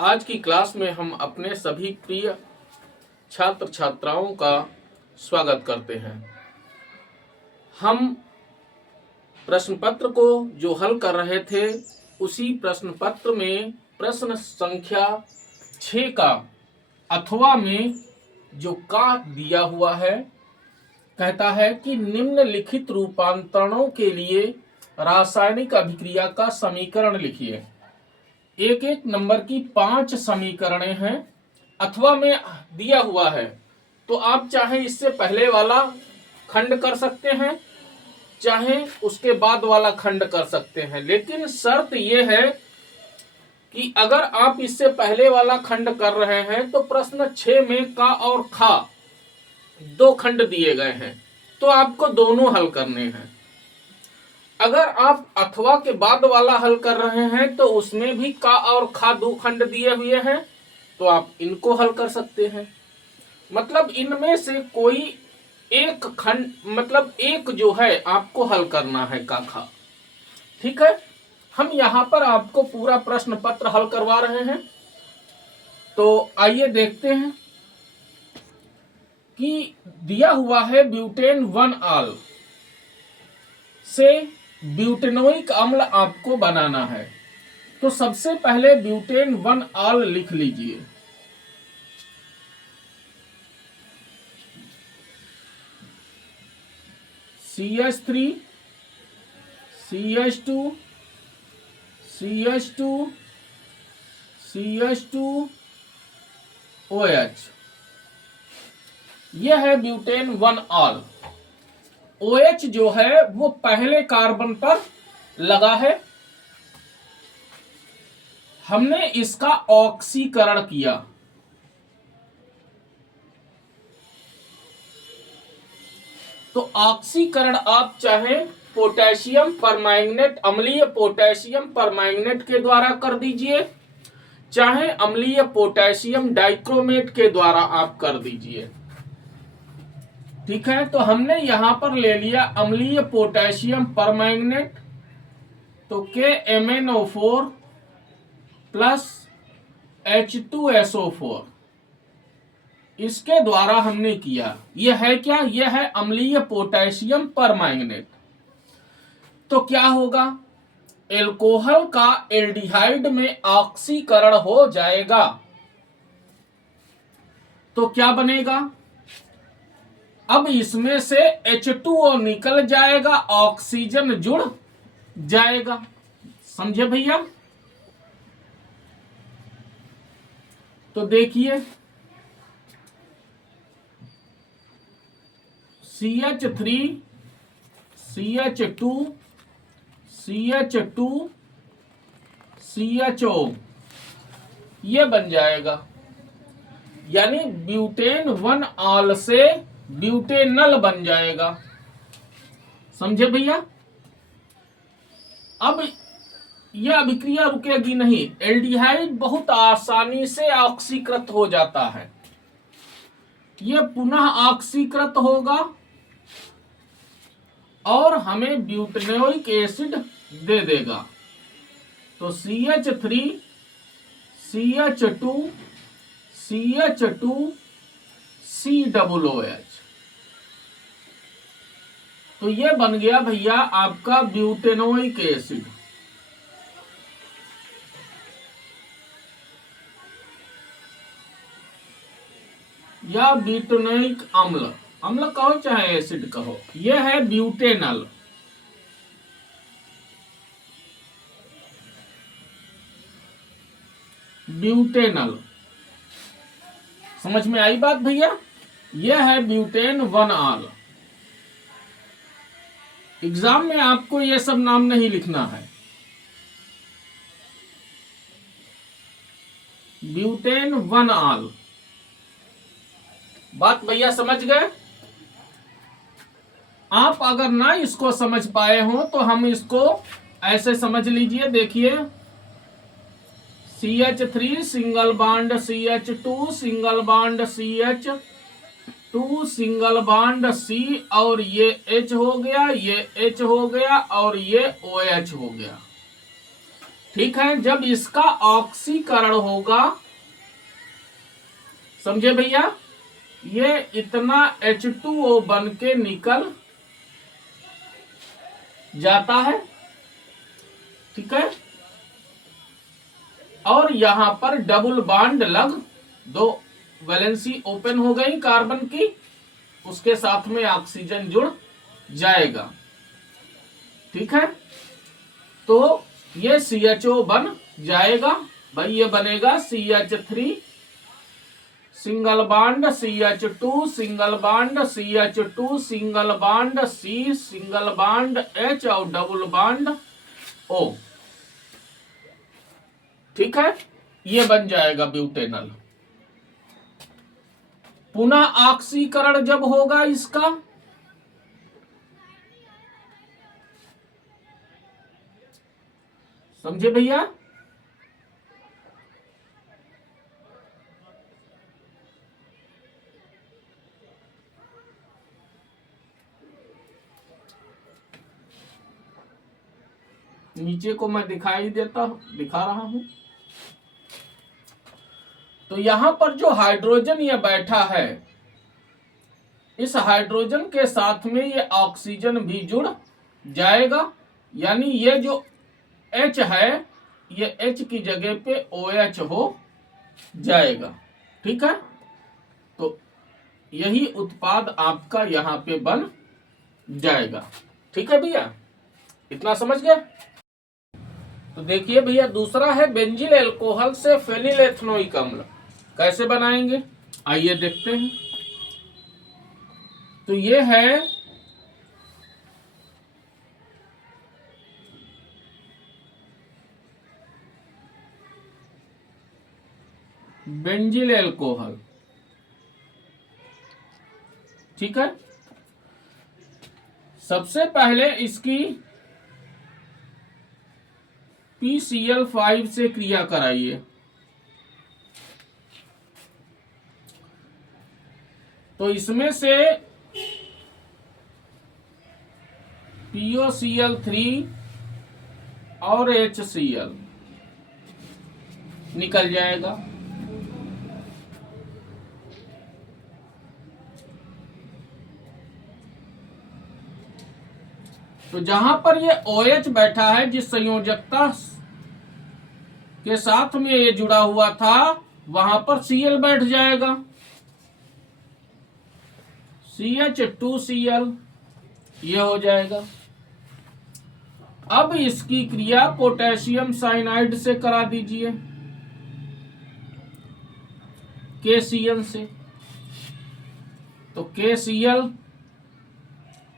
आज की क्लास में हम अपने सभी प्रिय छात्र छात्राओं का स्वागत करते हैं। हम प्रश्न पत्र को जो हल कर रहे थे उसी प्रश्न पत्र में प्रश्न संख्या 6 का अथवा में जो का दिया हुआ है, कहता है कि निम्नलिखित रूपांतरणों के लिए रासायनिक अभिक्रिया का समीकरण लिखिए। एक एक नंबर की 5 समीकरणें हैं, अथवा में दिया हुआ है, तो आप चाहे इससे पहले वाला खंड कर सकते हैं, चाहे उसके बाद वाला खंड कर सकते हैं। लेकिन शर्त यह है कि अगर आप इससे पहले वाला खंड कर रहे हैं तो प्रश्न 6 में का और खा 2 खंड दिए गए हैं, तो आपको दोनों हल करने हैं। अगर आप अथवा के बाद वाला हल कर रहे हैं तो उसमें भी का और खा 2 खंड दिए हुए हैं, तो आप इनको हल कर सकते हैं। मतलब इनमें से कोई एक खंड, मतलब एक जो है आपको हल करना है का खा। ठीक है, हम यहाँ पर आपको पूरा प्रश्न पत्र हल करवा रहे हैं। तो आइए देखते हैं कि दिया हुआ है ब्यूटेन 1 आल से ब्यूटेनोइक अम्ल आपको बनाना है। तो सबसे पहले ब्यूटेन 1 आल लिख लीजिए। CH3 CH2 CH2 CH2 OH, यह है ब्यूटेन 1 आल। OH जो है वो पहले कार्बन पर लगा है, हमने इसका ऑक्सीकरण किया। तो ऑक्सीकरण आप चाहे पोटेशियम परमैंगनेट, अम्लीय पोटेशियम परमैंगनेट के द्वारा कर दीजिए, चाहे अम्लीय पोटेशियम डाइक्रोमेट के द्वारा आप कर दीजिए। ठीक है, तो हमने यहां पर ले लिया अम्लीय पोटेशियम परमैंगनेट, तो KMnO4 प्लस H2SO4, इसके द्वारा हमने किया। यह है क्या? यह है अम्लीय पोटेशियम परमैंगनेट। तो क्या होगा? एल्कोहल का एल्डिहाइड में ऑक्सीकरण हो जाएगा। तो क्या बनेगा? अब इसमें से H2O निकल जाएगा, ऑक्सीजन जुड़ जाएगा। समझे भैया? तो देखिए, CH3 CH2 CH2 CHO ये बन जाएगा। यानी ब्यूटेन 1 आल से ब्यूटेनल बन जाएगा। समझे भैया? अब यह अभिक्रिया रुकेगी नहीं, एल्डिहाइड बहुत आसानी से ऑक्सीकृत हो जाता है। यह पुनः ऑक्सीकृत होगा और हमें ब्यूटेनोइक एसिड दे देगा। तो CH3 CH2 CH2 COOH, तो ये बन गया भैया आपका ब्यूटेनोइक एसिड। या ब्यूटेनोइक अम्ल, अम्ल कहो चाहे एसिड कहो, यह है ब्यूटेनल। ब्यूटेनल, समझ में आई बात भैया? यह है ब्यूटेन 1 आल। एग्जाम में आपको यह सब नाम नहीं लिखना है। ब्यूटेन 1 आल, बात भैया समझ गए? आप अगर ना इसको समझ पाए हो तो हम इसको ऐसे समझ लीजिए। देखिए, CH3 single bond CH2 single bond CH2 single bond C, और ये H हो गया, ये H हो गया और ये OH हो गया। ठीक है। जब इसका ऑक्सीकरण होगा, समझे भैया, ये इतना H2O बन के निकल जाता है, ठीक है। और यहां पर डबल बॉन्ड लग, दो वैलेंसी ओपन हो गई कार्बन की, उसके साथ में ऑक्सीजन जुड़ जाएगा, ठीक है। तो ये CHO बन जाएगा भाई, ये बनेगा CH3 single bond CH2 single bond CH2 single bond C single bond H और डबल बॉन्ड O, ठीक है। ये बन जाएगा ब्यूटेनल। पुनः ऑक्सीकरण जब होगा इसका, समझे भैया, नीचे को मैं दिखा रहा हूं। तो यहां पर जो हाइड्रोजन ये बैठा है, इस हाइड्रोजन के साथ में ये ऑक्सीजन भी जुड़ जाएगा, यानी ये जो H है, ये H की जगह पे OH हो जाएगा, ठीक है। तो यही उत्पाद आपका यहां पे बन जाएगा, ठीक है भैया, इतना समझ गए। तो देखिए भैया, दूसरा है बेंजिल एल्कोहल से फेनिल एथनोइक अम्ल, कैसे बनाएंगे आइए देखते हैं। तो ये है बेंजिल एल्कोहल, ठीक है। सबसे पहले इसकी PCl5 से क्रिया कराइए। तो इसमें से POCl3 और HCl निकल जाएगा। तो जहां पर ये OH बैठा है, जिस संयोजकता के साथ में ये जुड़ा हुआ था, वहां पर Cl बैठ जाएगा, CH2Cl, ये हो जाएगा। अब इसकी क्रिया पोटेशियम साइनाइड से करा दीजिए, KCl से। तो KCl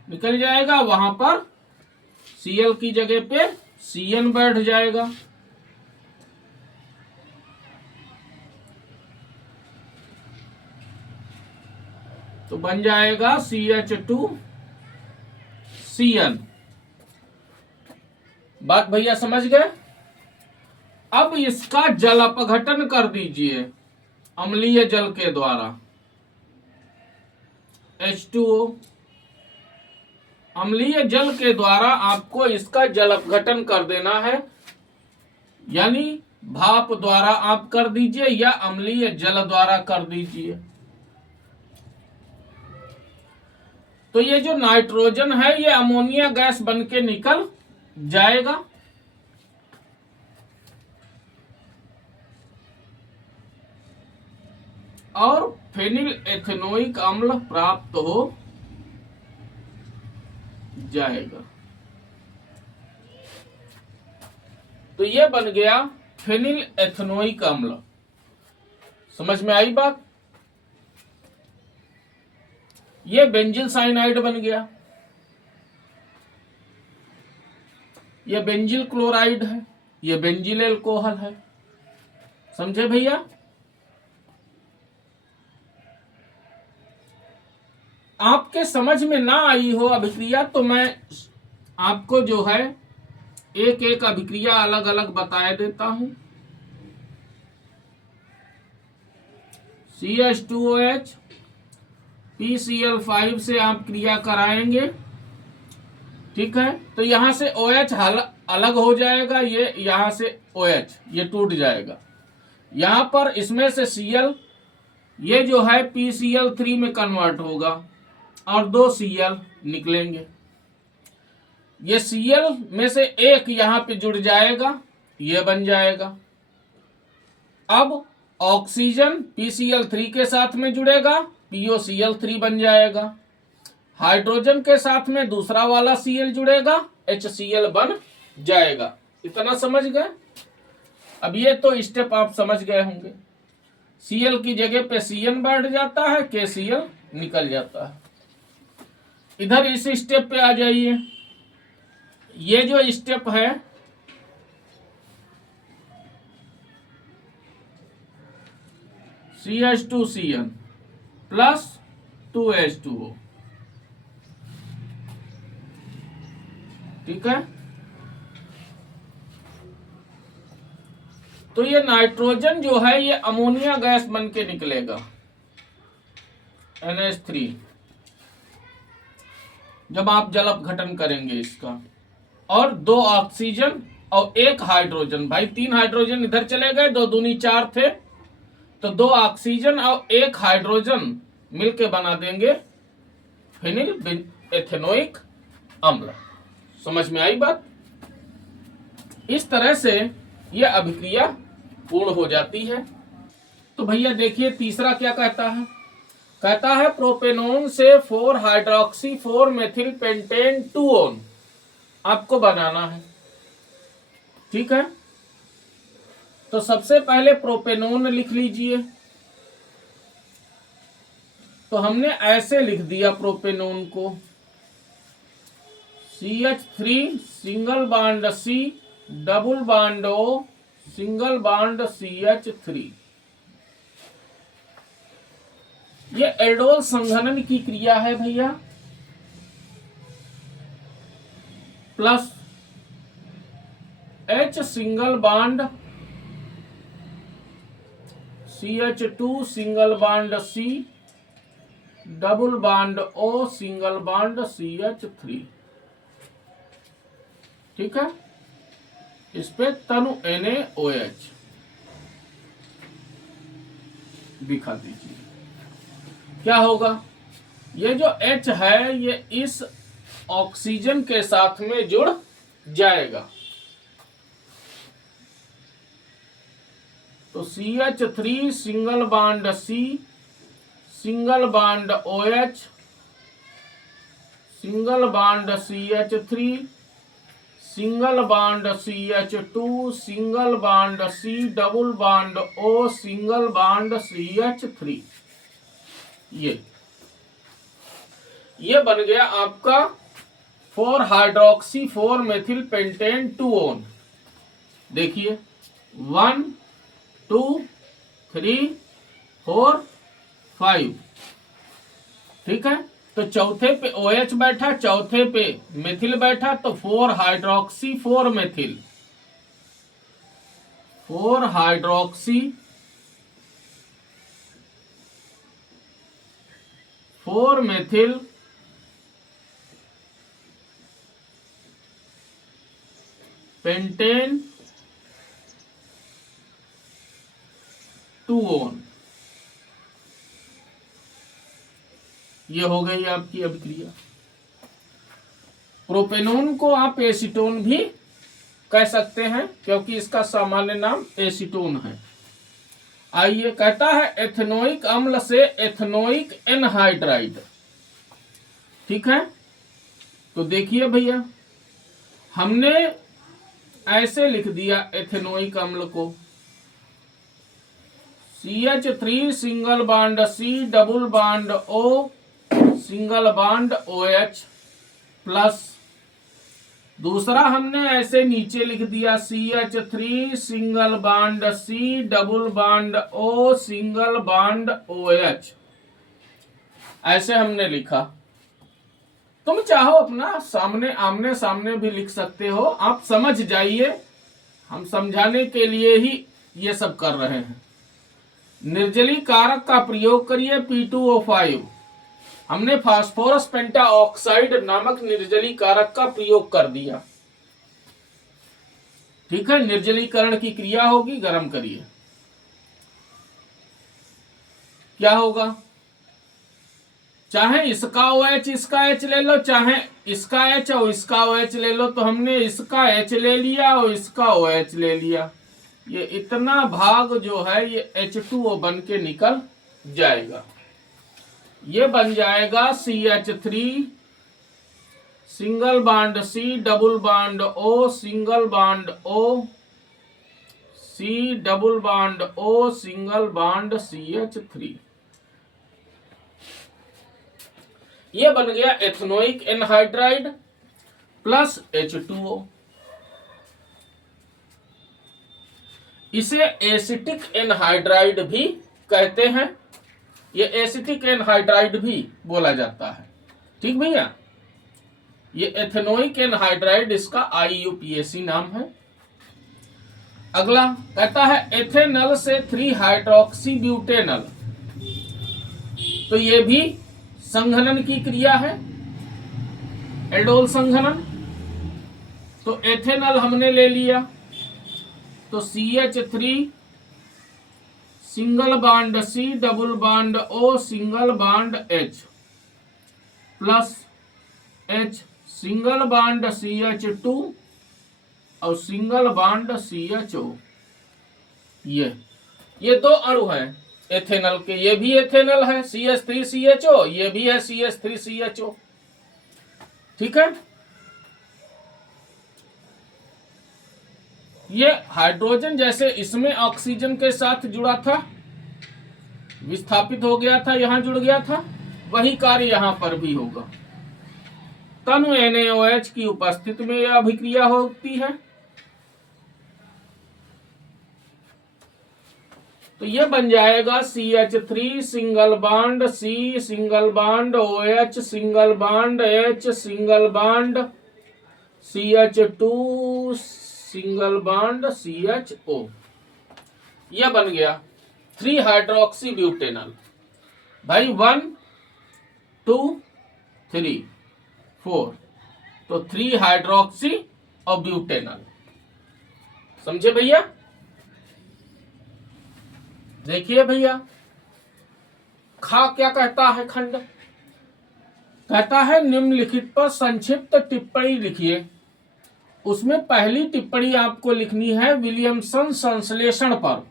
निकल जाएगा, वहां पर Cl की जगह पे Cn बैठ जाएगा। तो बन जाएगा CH2Cn। बात भैया समझ गए। अब इसका जल अपघटन कर दीजिए अम्लीय जल के द्वारा, H2O। अम्लीय जल के द्वारा आपको इसका जल अपघटन कर देना है, यानी भाप द्वारा आप कर दीजिए या अम्लीय जल द्वारा कर दीजिए। तो ये जो नाइट्रोजन है, ये अमोनिया गैस बन के निकल जाएगा। और फेनिल एथेनोइक अम्ल प्राप्त हो जाएगा। तो ये बन गया फेनिल एथेनोइक अम्ल। समझ में आई बात। ये बेंजिल साइनाइड बन गया, ये बेंजिल क्लोराइड है, ये बेंजिल एल्कोहल है। समझे भैया। आपके समझ में ना आई हो अभिक्रिया, तो मैं आपको जो है एक एक अभिक्रिया अलग अलग बता देता हूं। CH2OH PCl5 से आप क्रिया कराएंगे, ठीक है। तो यहां से OH अलग हो जाएगा, ये यहां से OH ये टूट जाएगा। यहां पर इसमें से Cl ये जो है PCl3 में कन्वर्ट होगा और 2 Cl निकलेंगे। ये Cl में से एक यहां पे जुड़ जाएगा, ये बन जाएगा। अब ऑक्सीजन PCl3 के साथ में जुड़ेगा, POCl3 बन जाएगा। हाइड्रोजन के साथ में दूसरा वाला Cl जुड़ेगा, HCl बन जाएगा। इतना समझ गए? अब ये तो स्टेप आप समझ गए होंगे। Cl की जगह पे Cn बैठ जाता है, KCl निकल जाता है। इधर इस स्टेप पे आ जाइए। ये जो स्टेप है CH2Cn प्लस 2H2O, ठीक है। तो ये नाइट्रोजन जो है ये अमोनिया गैस बन के निकलेगा, NH3, जब आप जल अपघटन करेंगे इसका। और 2 ऑक्सीजन और 1 हाइड्रोजन, भाई 3 हाइड्रोजन इधर चले गए, 2 दूनी 4 थे, तो 2 ऑक्सीजन और 1 हाइड्रोजन मिलके बना देंगे फिनिल एथेनोइक अम्ल। समझ में आई बात? इस तरह से यह अभिक्रिया पूर्ण हो जाती है। तो भैया देखिए तीसरा क्या कहता है। कहता है प्रोपेनोन से 4 हाइड्रोक्सी 4 मेथिल पेंटेन 2-on आपको बनाना है, ठीक है। तो सबसे पहले प्रोपेनोन लिख लीजिए। तो हमने ऐसे लिख दिया प्रोपेनोन को, CH3 single bond C double bond O single bond CH3। ये एल्डोल संघनन की क्रिया है भैया। Plus H single bond CH2 single bond C double bond O single bond CH3, ठीक है। इस पे तनु NaOH दिखा दीजिए। क्या होगा? ये जो H है ये इस ऑक्सीजन के साथ में जुड़ जाएगा। तो CH3 single bond C single bond OH single bond CH3 single bond CH2 single bond C double bond O single bond CH3। ये बन गया आपका 4 हाइड्रोक्सी 4 मेथिल पेंटेन 2-on। देखिए 1 2 3 4 5, ठीक है। तो चौथे पे OH बैठा, चौथे पे मेथिल बैठा, तो 4 hydroxy 4 methyl 4 hydroxy 4 methyl pentane 2-on। ये हो गई आपकी अभिक्रिया। प्रोपेनोन को आप एसीटोन भी कह सकते हैं क्योंकि इसका सामान्य नाम एसीटोन है। आइए, कहता है एथेनोइक अम्ल से एथेनोइक एनहाइड्राइड, ठीक है। तो देखिए भैया हमने ऐसे लिख दिया एथेनोइक अम्ल को, CH3 single bond C double bond O single bond OH plus दूसरा हमने ऐसे नीचे लिख दिया CH3 single bond C double bond O single bond OH। ऐसे हमने लिखा। तुम चाहो अपना सामने आमने सामने भी लिख सकते हो, आप समझ जाइए, हम समझाने के लिए ही ये सब कर रहे हैं। निर्जलीकारक का प्रयोग करिए P2O5। हमने फास्फोरस पेंटाऑक्साइड नामक निर्जलीकारक का प्रयोग कर दिया। ठीक है, निर्जलीकरण की क्रिया होगी, गर्म करिए, क्या होगा, चाहे इसका OH इसका H ले लो, चाहे इसका H और इसका OH ले लो। तो हमने इसका H ले लिया और इसका OH ले लिया, ये इतना भाग जो है ये H2O बन के निकल जाएगा। ये बन जाएगा CH3 single bond C double bond O single bond O C double bond O single bond CH3। ये बन गया एथेनोइक एनहाइड्राइड प्लस H2O। इसे एसिटिक एनहाइड्राइड भी कहते हैं, ये एसिटिक एनहाइड्राइड भी बोला जाता है। ठीक भैया, ये एथेनोइक एनहाइड्राइड इसका IUPAC नाम है। अगला कहता है एथेनल से 3 हाइड्रोक्सी ब्यूटेनल, तो ये भी संघनन की क्रिया है, एल्डोल संघनन। तो एथेनल हमने ले लिया, तो CH3 single bond C double bond O single bond H plus H single bond CH2 और सिंगल बॉन्ड CHO। ये 2 अणु हैं एथेनल के, ये भी एथेनल है CH3CHO, ये भी है CH3CHO। ठीक है, ये हाइड्रोजन जैसे इसमें ऑक्सीजन के साथ जुड़ा था, विस्थापित हो गया था, यहां जुड़ गया था, वही कार्य यहां पर भी होगा। तनु NaOH की उपस्थिति में यह अभिक्रिया होती है। तो ये बन जाएगा CH3 single bond C single bond OH single bond H single bond CH2 single bond CHO। यह बन गया 3 हाइड्रोक्सी ब्यूटेनल। भाई 1 2 3 4, तो 3 हाइड्रोक्सी और ब्यूटेनल। समझे भैया? देखिए भैया, खा क्या कहता है खंड, कहता है निम्नलिखित पर संक्षिप्त टिप्पणी लिखिए। उसमें पहली टिप्पणी आपको लिखनी है विलियमसन संश्लेषण पर।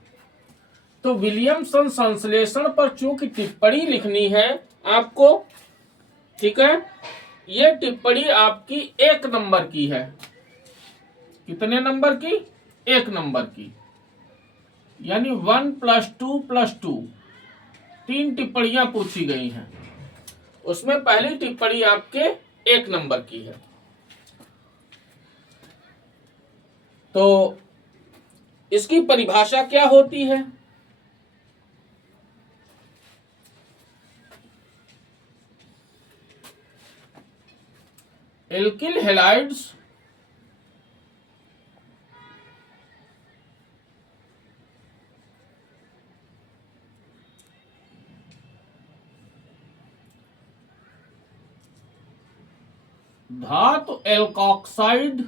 तो विलियमसन संश्लेषण पर चूंकि टिप्पणी लिखनी है आपको, ठीक है, ये टिप्पणी आपकी 1 नंबर की है। कितने नंबर की? 1 नंबर की, यानी 1 + 2 + 2, 3 टिप्पणियां पूछी गई हैं। उसमें पहली टिप्पणी आपके 1 नंबर की है। तो इसकी परिभाषा क्या होती है? एल्किल हैलाइड्स धातु एल्कोक्साइड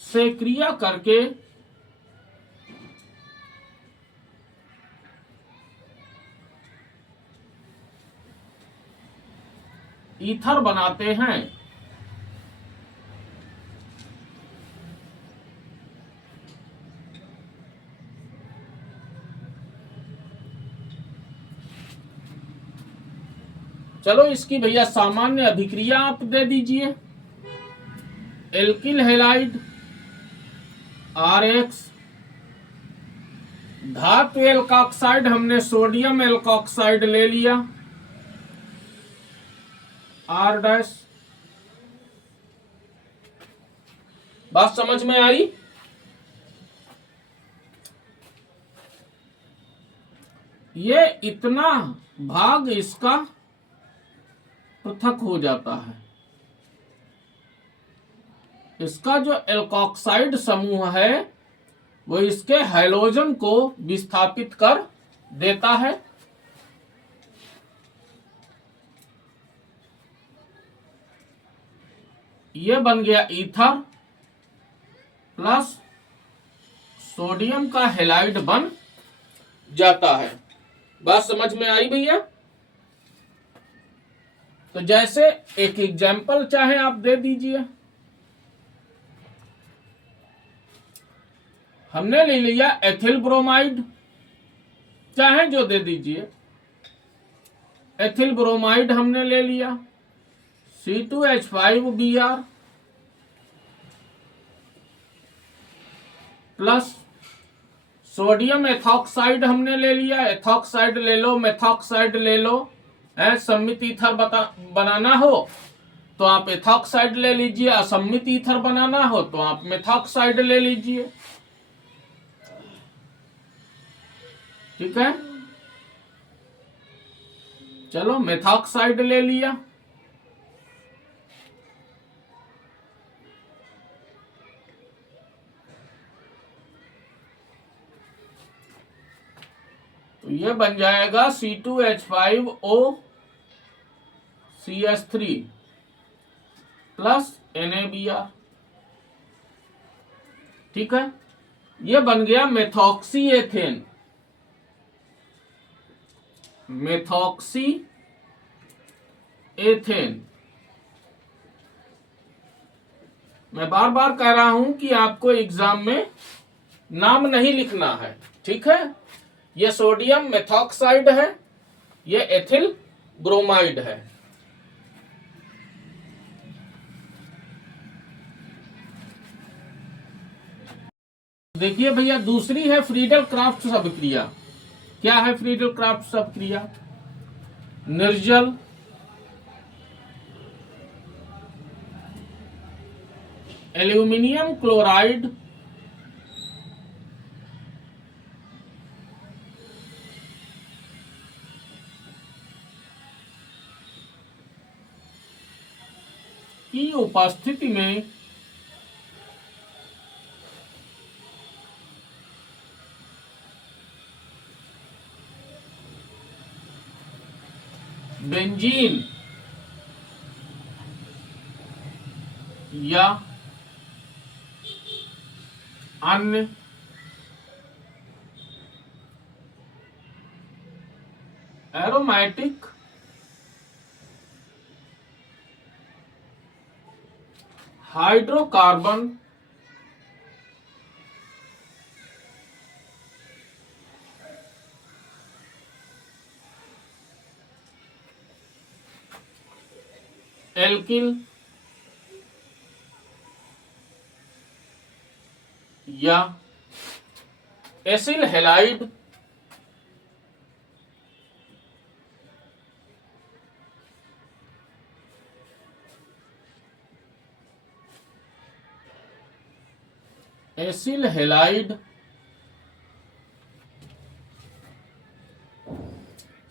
से क्रिया करके ईथर बनाते हैं। चलो इसकी भैया सामान्य अभिक्रिया आप दे दीजिए। एल्किल हैलाइड RX, धातु एल्कोक्साइड हमने सोडियम एल्कोक्साइड ले लिया R'। बात समझ में आई? ये इतना भाग इसका पृथक हो जाता है। इसका जो एल्कोक्साइड समूह है वो इसके हैलोजन को विस्थापित कर देता है। ये बन गया ईथर प्लस सोडियम का हैलाइड बन जाता है। बात समझ में आई भैया? तो जैसे एक एग्जाम्पल चाहे आप दे दीजिए। हमने ले लिया एथिल ब्रोमाइड, चाहे जो दे दीजिए। एथिल ब्रोमाइड हमने ले लिया, C2H5Br प्लस सोडियम एथॉक्साइड हमने ले लिया। एथॉक्साइड ले लो, मेथॉक्साइड ले लो, सम्मित ईथर बनाना हो तो आप एथॉक्साइड ले लीजिए, असम्मित ईथर बनाना हो तो आप मेथॉक्साइड ले लीजिए। ठीक है, चलो मेथॉक्साइड ले लिया। तो ये बन जाएगा C2H5OCH3 प्लस NaBr। ठीक है, ये बन गया मेथॉक्सी एथेन। Methoxy ethane. मैं बार बार कह रहा हूं कि आपको एग्जाम में नाम नहीं लिखना है। ठीक है, यह सोडियम मेथॉक्साइड है, यह एथिल ब्रोमाइड है। देखिए भैया, दूसरी है फ्रीडल क्राफ्ट अभिक्रिया। क्या है फ्रीडल क्राफ्ट अभिक्रिया? निर्जल एल्यूमिनियम क्लोराइड की उपस्थिति में बेंजीन या अन्य एरोमेटिक हाइड्रोकार्बन एल्किल या एसिल हैलाइड एसिल हैलाइड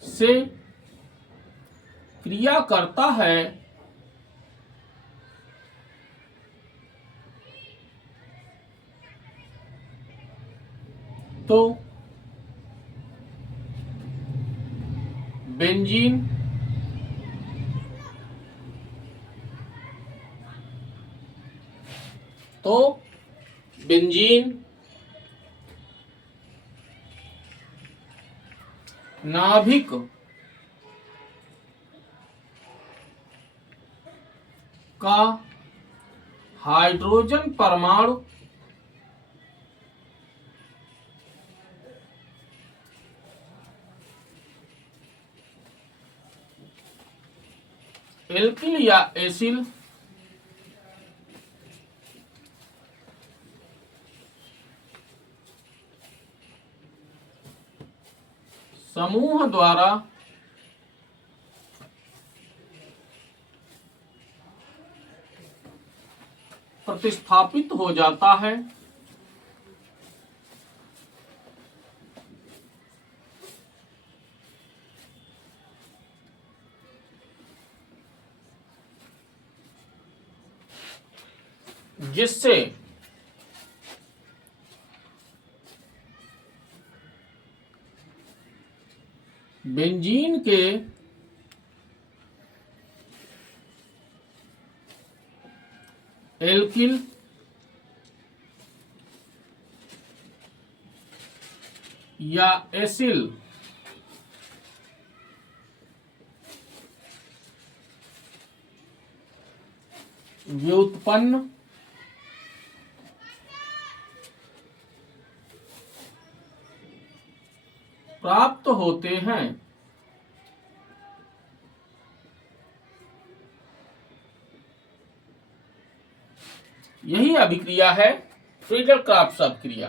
से क्रिया करता है तो बेंजीन नाभिक का हाइड्रोजन परमाणु एल्किल या एसिल समूह द्वारा प्रतिस्थापित हो जाता है जिससे बेंजीन के एल्किल या एसिल व्युत्पन्न प्राप्त होते हैं। यही अभिक्रिया है फ्रीडल-क्राफ्ट्स अभिक्रिया।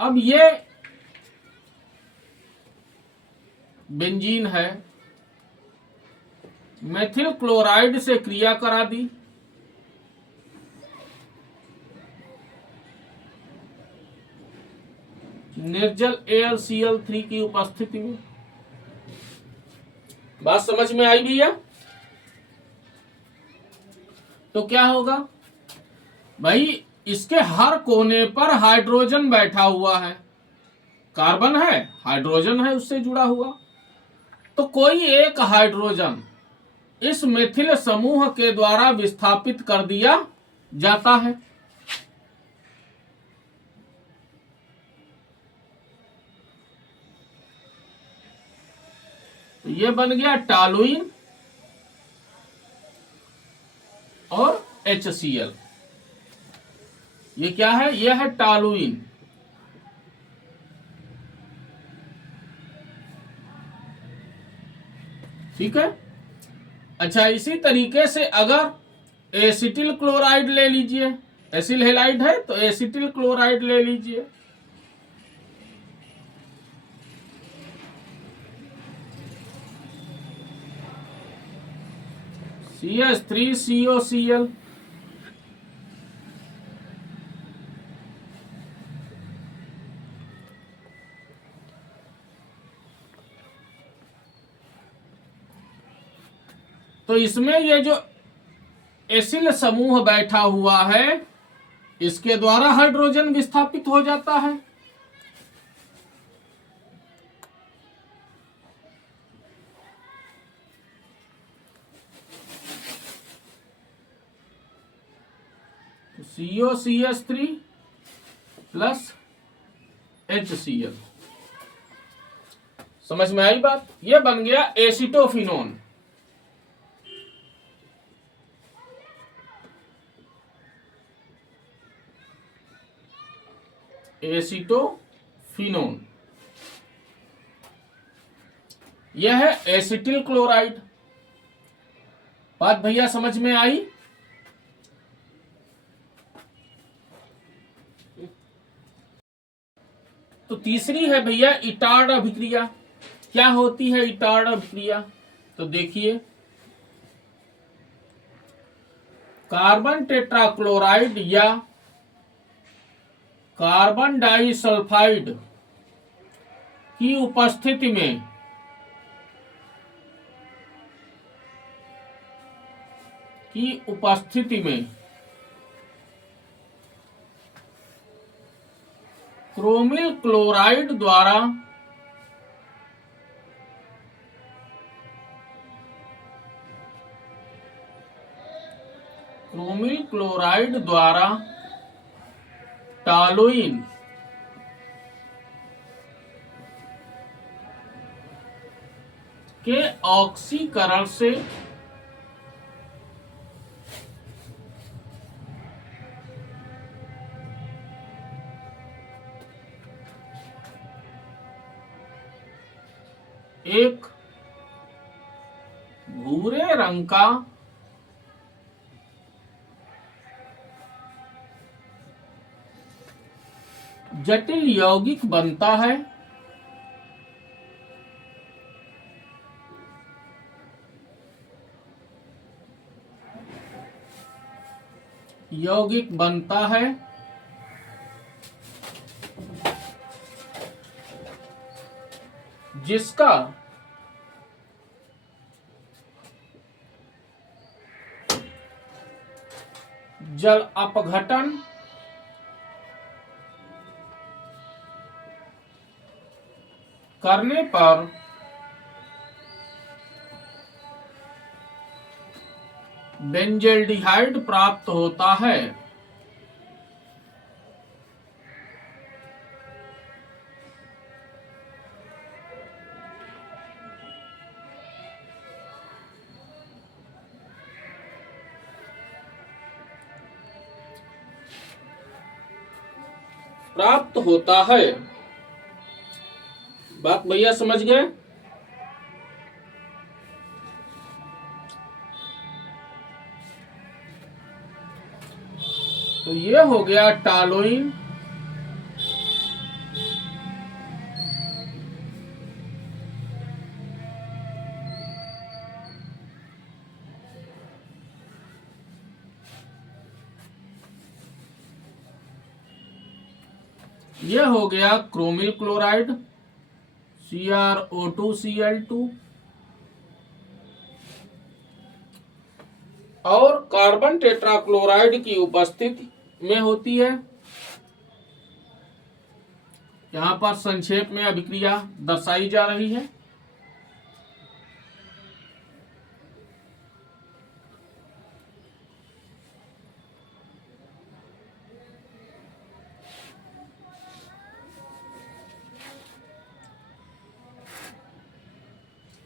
अब ये बेंजीन है, मेथिल क्लोराइड से क्रिया करा दी, निर्जल AlCl3 की उपस्थिति में। बात समझ में आई भैया? तो क्या होगा भाई, इसके हर कोने पर हाइड्रोजन बैठा हुआ है, कार्बन है, हाइड्रोजन है उससे जुड़ा हुआ। तो कोई एक हाइड्रोजन इस मेथिल समूह के द्वारा विस्थापित कर दिया जाता है। तो ये बन गया टॉलुइन और HCl। ये क्या है? ये है टॉलुइन। ठीक है। अच्छा, इसी तरीके से अगर एसिटिल क्लोराइड ले लीजिए, एसिल हेलाइड है तो एसिटिल क्लोराइड ले लीजिए। CH3COCl, तो इसमें ये जो एसिल समूह बैठा हुआ है इसके द्वारा हाइड्रोजन विस्थापित हो जाता है। COCH3 plus HCl। समझ में आई बात? ये बन गया एसिटोफिनोन। एसिटोफिनोन। यह है एसिटिल क्लोराइड। बात भैया समझ में आई? तो तीसरी है भैया इटार्ड अभिक्रिया। क्या होती है इटार्ड अभिक्रिया? तो देखिए, कार्बन टेट्राक्लोराइड या कार्बन डाइसल्फाइड की उपस्थिति में क्रोमिल क्लोराइड द्वारा टॉलुइन के ऑक्सीकरण से एक भूरे रंग का जटिल यौगिक बनता है। जिसका जल अपघटन करने पर बेंजल्डिहाइड प्राप्त होता है। प्राप्त होता है। बात भैया समझ गए? तो ये हो गया टालोइन, ये हो गया क्रोमिल क्लोराइड CrO2Cl2, और कार्बन टेट्राक्लोराइड की उपस्थिति में होती है। यहां पर संक्षेप में अभिक्रिया दर्शाई जा रही है।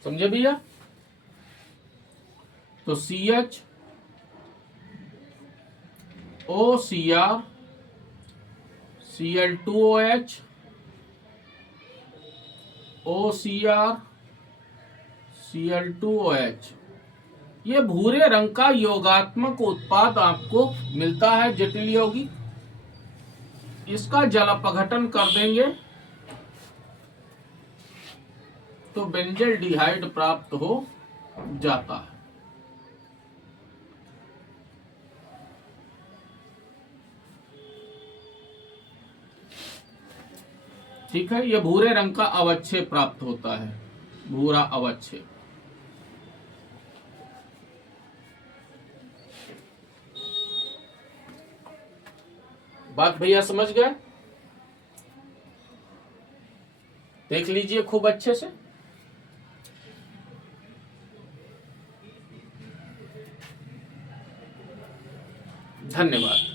समझे भैया? तो CH OCr Cl2OH OCr Cl2OH, ये भूरे रंग का योगात्मक उत्पाद आपको मिलता है जटिल यौगिक। इसका जल अपघटन कर देंगे तो बेंजल्डिहाइड प्राप्त हो जाता है। ठीक है, यह भूरे रंग का अवच्छेद प्राप्त होता है, भूरा अवच्छेद। बात भैया समझ गए? देख लीजिए खूब अच्छे से। धन्यवाद।